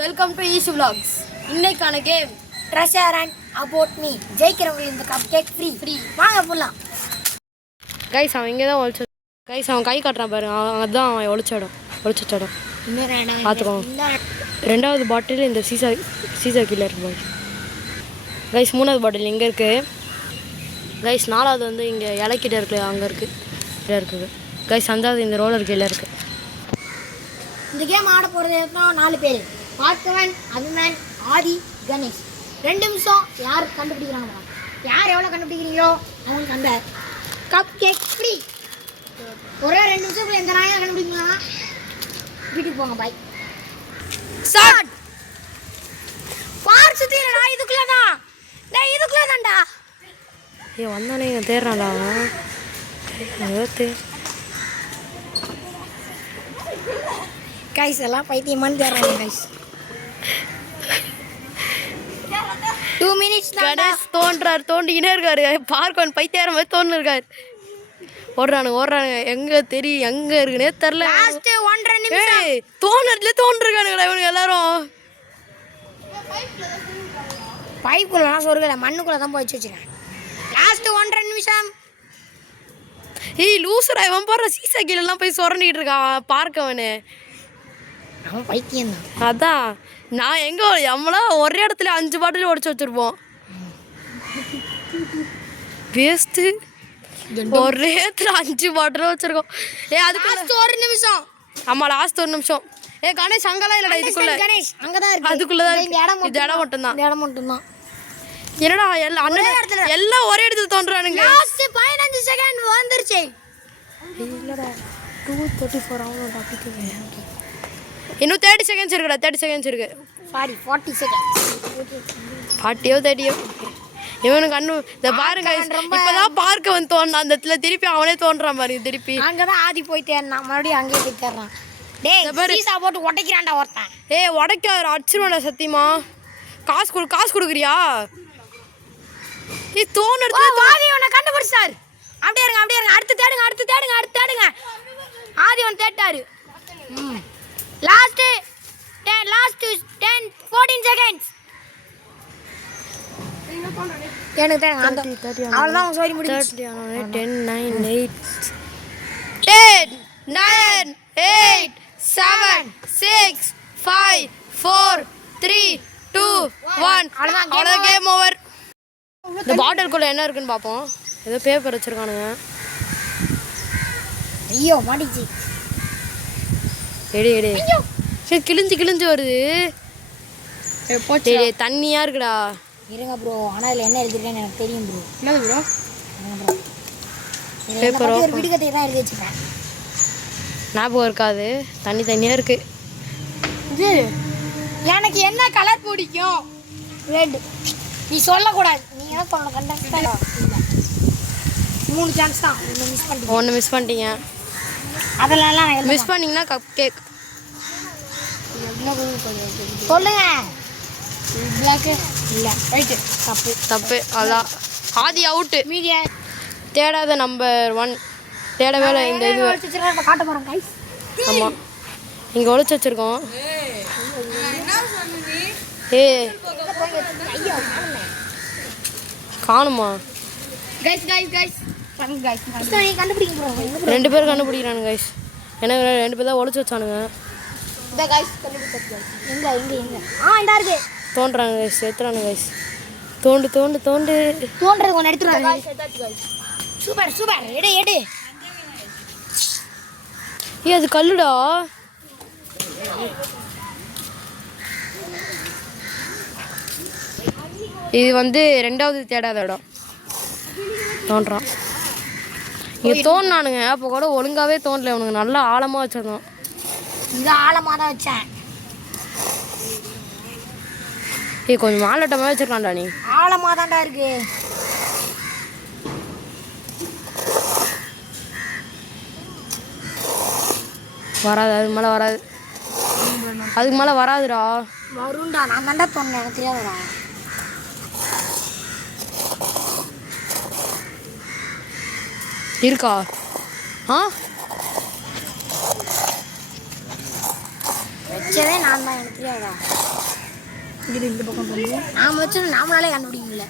Welcome to Eeshu vlogs. இன்னைக்கான game treasure and about me. ஜெயிக்கிறவங்களுக்கு இந்த கப் கேக் ஃப்ரீ வாங்க போலாம். கைஸ் அவன் இங்கே தான் ஒழிச்சு கைஸ் அவன் கை காட்டுறான் பாருங்க, அதுதான் அவன் ஒழிச்சிடும். பார்த்துக்கோங்க. ரெண்டாவது பாட்டில் இந்த சீசா கீழே இருக்கு பாய். கைஸ் மூணாவது பாட்டில் இங்கே இருக்குது. கைஸ் நாலாவது வந்து இங்கே இலைக்கிட்ட இருக்குல்ல, அங்கே இருக்குது. கைஸ் அஞ்சாவது இந்த ரோலர் கீழே இருக்குது. இந்த கேம் ஆட போகிறது 4 பேர். பார்க்கவன், அபிமன், ஆதி, கணேஷ். 2 நிமிஷம் யார் கண்டுபிடிக்கிறாங்க, யார் எவ்வளோ கண்டுபிடிக்கிறீங்களோ அவங்களுக்கு அந்த கப் கேக் ஃப்ரீ. ஒரே 2 நிமிஷத்துக்கு எந்த நாயாக கண்டுபிடிக்கலாம் வீட்டுக்கு போங்க. பாய். ஸ்டார்ட். பார் சுத்தி நான் இதுக்குள்ள தான்டா. ஏன் வந்தானே இங்கே தேடுறான்டா அவன். கைஸ் எல்லாம் பைத்தியமானு தேடுறாங்க கைஸ். 2 minutes கணேஷ் தோண்டிக்கிட்டே இருக்காரு. பார்க்கவன் பைத்தியார மாதிரி தோண்டிருக்காரு. ஓடுறானுங்க எங்க தெரியும், எங்க இருக்குன்னே தெரியல. லாஸ்ட் 1.5 நிமிஷம் தோண்டிருக்கானுங்களா இவனுங்க எல்லாரும். பைப்புக்குள்ளலாம் சொருகல, மண்ணுக்குள்ள தான் போய் வச்சிருக்கேன். லாஸ்ட் 1.5 நிமிஷம். ஏய் லூசரா, இவன் போடுற சீசா கீழெல்லாம் போய் சொரண்டிக்கிட்டு இருக்கான் பார்க்கவனு. அவன் பைத்தியம் தான். அதான் நான் எங்க நம்மளாம் ஒரே இடத்துல 5 பாட்டில் உடச்சு வச்சிருப்போம். வேஸ்ட்டு. ஒரே இடத்துல 5 பாட்டில் வச்சிருக்கோம். அதுக்கு 1 நிமிஷம். ஆமா லாஸ்ட் 1 நிமிஷம். கணேஷ் அங்கெல்லாம் இல்லடா, இதுக்குள்ள கணேஷ் அங்கதான் இருக்கு. அதுக்குள்ளதான் இந்த இடம் மட்டும்தான். என்னடா எல்லாம் ஒரே இடத்துல தோன்றானுங்க. லாஸ்ட் 15 செகண்ட் வந்துருச்சு. இல்லடா 2:34 ஆகும். இன்னும் 30 செகண்ட்ஸ் இருக்குடா. 30 செகண்ட்ஸ் இருக்கு. Sorry 40 seconds. 40யோ 30யோ. இவனுக்கு இந்த பாருங்க, இப்பதான் பார்க்க வந்து தோணுனா அந்த இடத்துல திருப்பி அவனே தோன்றான் பாருங்க. திருப்பி அங்கதான் ஆதி போய் தேடுறான், மறுபடியும் அங்கேயே போய் தேடுறான். டேய் சீசா போட்டு உடைக்கிறான்டா ஒருத்தன். உடைக்க அடிச்சிருவான்டா சத்தியமா. காசு கொடுக்குறியா? நீ தோணுறது ஆதி உன்னை கண்டுபிடிச்சார். அப்படியே இருங்க. அடுத்து தேடுங்க. ஆதி உன்னை தேட்டாரு. Last 10 14 seconds. எனக்கு தேடுங்க. அவ்வளவுதான் சோரி முடிஞ்சிச்சு. 10 9 8 9 8 7 6 5 4 3 2 1 அவ்வளோதான். Game over. இந்த பாட்டிலுக்குள்ள என்ன இருக்குன்னு பார்ப்போம். ஏதோ பேப்பர் வச்சிருக்கானுங்க. ஐயோ மாட்டிச்சு. எடு சரி, கிழிஞ்சு வருது. தண்ணியா இருக்குடா. இருங்க ப்ரோ, ஆனால் இதில் என்ன எழுதிருக்கேன்னு எனக்கு தெரியும் ப்ரோ. என்னது ப்ரோ? பேப்பர் ஒரு விடுகதை தான் எழுதி வச்சுருக்கேன். ஞாபகம் இருக்காது. தண்ணியா இருக்கு. இது எனக்கு என்ன கலர் பிடிக்கும்? ரெட். நீ சொல்லக்கூடாது. நீ என்ன சொல்ல கண்டா 3 சான்ஸ் தான். ஒன்று மிஸ் பண்ணிட்டீங்க. அதெல்லாம் மிஸ் பண்ணிங்கன்னா கப் கேக். சொல்லுங்க. பிளாக்கு இல்லை, ரைட்டு. தப்பு. அதான் ஆதி அவுட்டு. மீடியா தேடாத நம்பர் 1 தேடவே இல்லை. இந்த இது காட்ட போகிறேன் கைஸ். ஆமாம், இங்கே ஒழிச்சு வச்சுருக்கோம். காணுமா? கைஸ் 2 பேர் கண்டுபிடிக்கிறானு கைஸ். எனக்கு 2 பேர் தான் ஒழிச்சு வச்சானுங்க. இந்த கைஸ் கண்டுபிடிச்சாங்க. எங்க இந்த இருக்கு. தோன்றாங்க கைஸ், ஏத்துறானு கைஸ். தோன்றது ஒன்று எடுத்துருவாங்க. சூப்பர் எடு. அது கல்லுடா. இது வந்து 2வது தேடாத இடம். தோன்றான் இங்கே தோணுனானுங்க. அப்போ கூட ஒழுங்காகவே தோணல. அவனுக்கு நல்லா ஆழமாக வச்சிருந்தோம். இங்கே ஆழமாக தான் வச்சேன். கொஞ்சம் மாலட்டமாக வச்சிருக்கான்டா. நீ ஆழமாக தான்டா இருக்கு. வராது, அதுக்கு மேலே வராதுடா. வருண்டா, நான் தான்டா தோணுனேன், எனக்கு தெரியாதுடா. இருக்கா? வச்சதே நான் தான், எனக்கு தெரியாதா? இது இந்த பக்கம் போகுது. நாம் வச்சு நாமளாலே கண்டுபிடிக்க முடியல.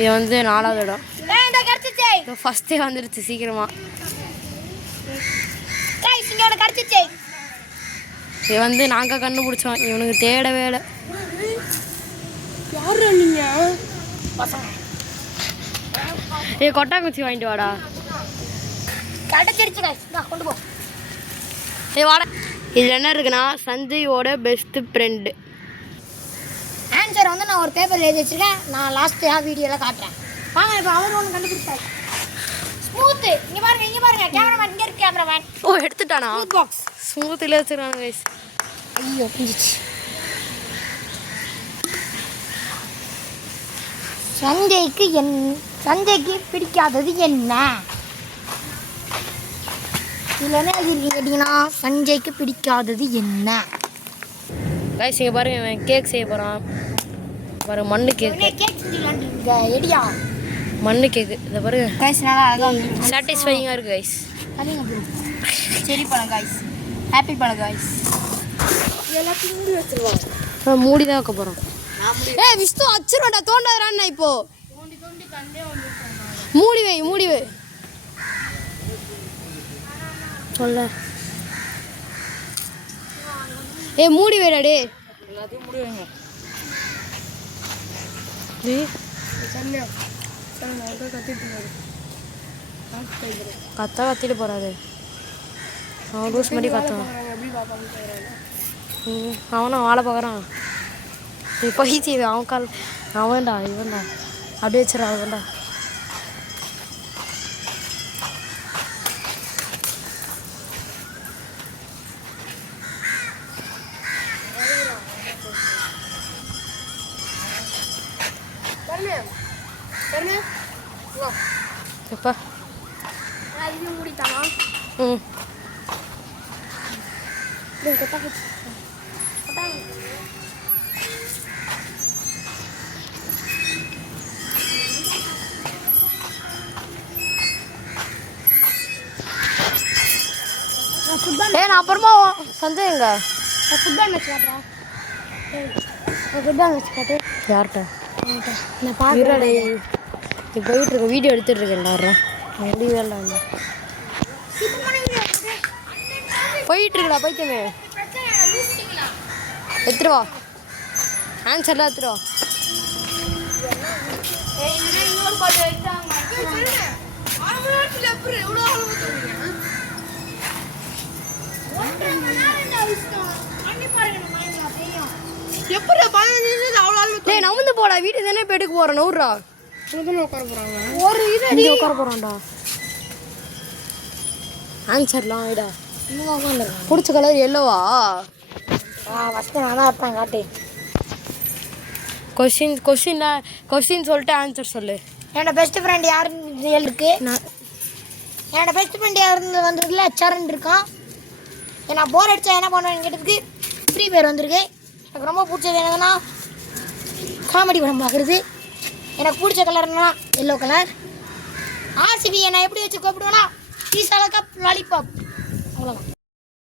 இது வந்து 4வது இடம். இந்த கடிச்சிச்சே. ஃபர்ஸ்டே வந்துருச்சு சீக்கிரமா. கைஸ் இங்க ஒன்று கடிச்சிச்சே. இது வந்து நாங்கள் கண்டுபிடிச்சோம், இவனுக்கு தேடவே இல்லை. யாரு நீங்க பசங்க? கொட்டாங்குச்சி வாங்கிட்டு வாடா. கடைச்சிருச்சு கைஸ், கொண்டு போ. வாடா. இதில் என்ன இருக்குன்னா சஞ்சயோட பெஸ்ட் ஃப்ரெண்டு. ஆன்சர் வந்து நான் ஒரு பேப்பரில் எழுதி வச்சிருக்கேன். நான் லாஸ்ட்டாக வீடியோவில் காட்டுறேன். வாங்க இப்போ அவர் ஒன்று கண்டுபிடிச்சாரு. ஸ்மூத்து. இங்கே பாருங்க கேமராமேன் இங்கே இருக்கு. கேமராமேன் எடுத்துட்டானா? Smooth box. ஸ்மூத்தில் வச்சுருக்காங்க கைஸ். ஐயோ பிஞ்சிச்சு. சஞ்சய்க்கு பிடிக்காதது என்ன? இதில் என்ன எழுதிருக்கீங்க கேட்டிங்கன்னா சஞ்சய்க்கு பிடிக்காதது என்ன? கைஸ் இங்கே பாருங்க, இவன் கேக் செய்ய போகிறான். பாருங்க மண்ணு கேக்கு. கேக் செஞ்சுலான்ட்டு எடியா மண்ணு கேக்கு. இதை பாருங்க கைஸ், நல்லா அதான் சாட்டிஸ்ஃபைங்காக இருக்குது கைஸ். சரிங்க ப்ரோ. செரி பழம் கைஸ், ஆப்பிள் பழம் கைஸ். எல்லாத்தையும் மூடி வச்சிருவாங்க. மூடி தான் வைக்க போகிறோம். விஷ்ணு அச்சுருவாடா, தோண்டாதான்னு இப்போ. மூடி வை சொல்ல. மூடி வைடா டே. எல்லாத்தையும் மூடி வைங்க. கத்திட்டு போறாரு. அவன் லூஸ் மாதிரி கத்தான். அவனும் வாழை பார்க்குறான். நீ பயிற்சி அவன் கால். அவன்டா இவன்டா அப்படியே வச்சிடா. அவன்டா எப்பா மூடித்தானா? நான் அப்புறமா சஞ்சய் எங்க ஃபுட்பால் மேட்ச் காட்டுறா. ஃபுட்பால் மேட்ச் காட்டு. யார்கிட்ட? நான் பார்க்குறேன். இப்போ போயிட்டு இருக்க வீடியோ எடுத்துட்டு இருக்கேன்டா. முடியவே இல்லை. போயிட்டு இருக்கா போய்த்துமே. எடுத்துட்டு வா. ஆன்சர்லாம் எடுத்துட்டு வா. நமுந்து போடா. வீட்டு தானே இப்போ எடுக்க போகிறேன். நூறுரூவா ஒரு இது உட்கார போகிறான்டா. ஆன்சர்லாம் ஆயிடா. இன்னும் உட்காந்துருக்கேன். பிடிச்ச கலர் எல்லோவா? ஃபஸ்ட்டு நான் தான் இருப்பேன். காட்டு. கொஸ்டின் சொல்லிட்டு ஆன்சர் சொல்லு. என்னோட பெஸ்ட் ஃப்ரெண்ட் யாருன்னு இருக்கு. என்னோட பெஸ்ட் ஃப்ரெண்ட் யாருன்னு வந்துருக்குல்ல சரண் இருக்கான். நான் போர் அடித்தா என்ன பண்ணுவேன்னு கேட்டதுக்கு ஃப்ரீ ஃபயர் வந்திருக்கு. எனக்கு ரொம்ப பிடிச்சது என்னதுன்னா காமெடி படம் பார்க்குறது. எனக்கு பிடிச்ச கலர்னா எல்லோ கலர். ஆர்சிபி என்னை எப்படி வச்சு கூப்பிடுவேன்னா பீஸால கப் லாலிபாப். அவ்வளோதான்.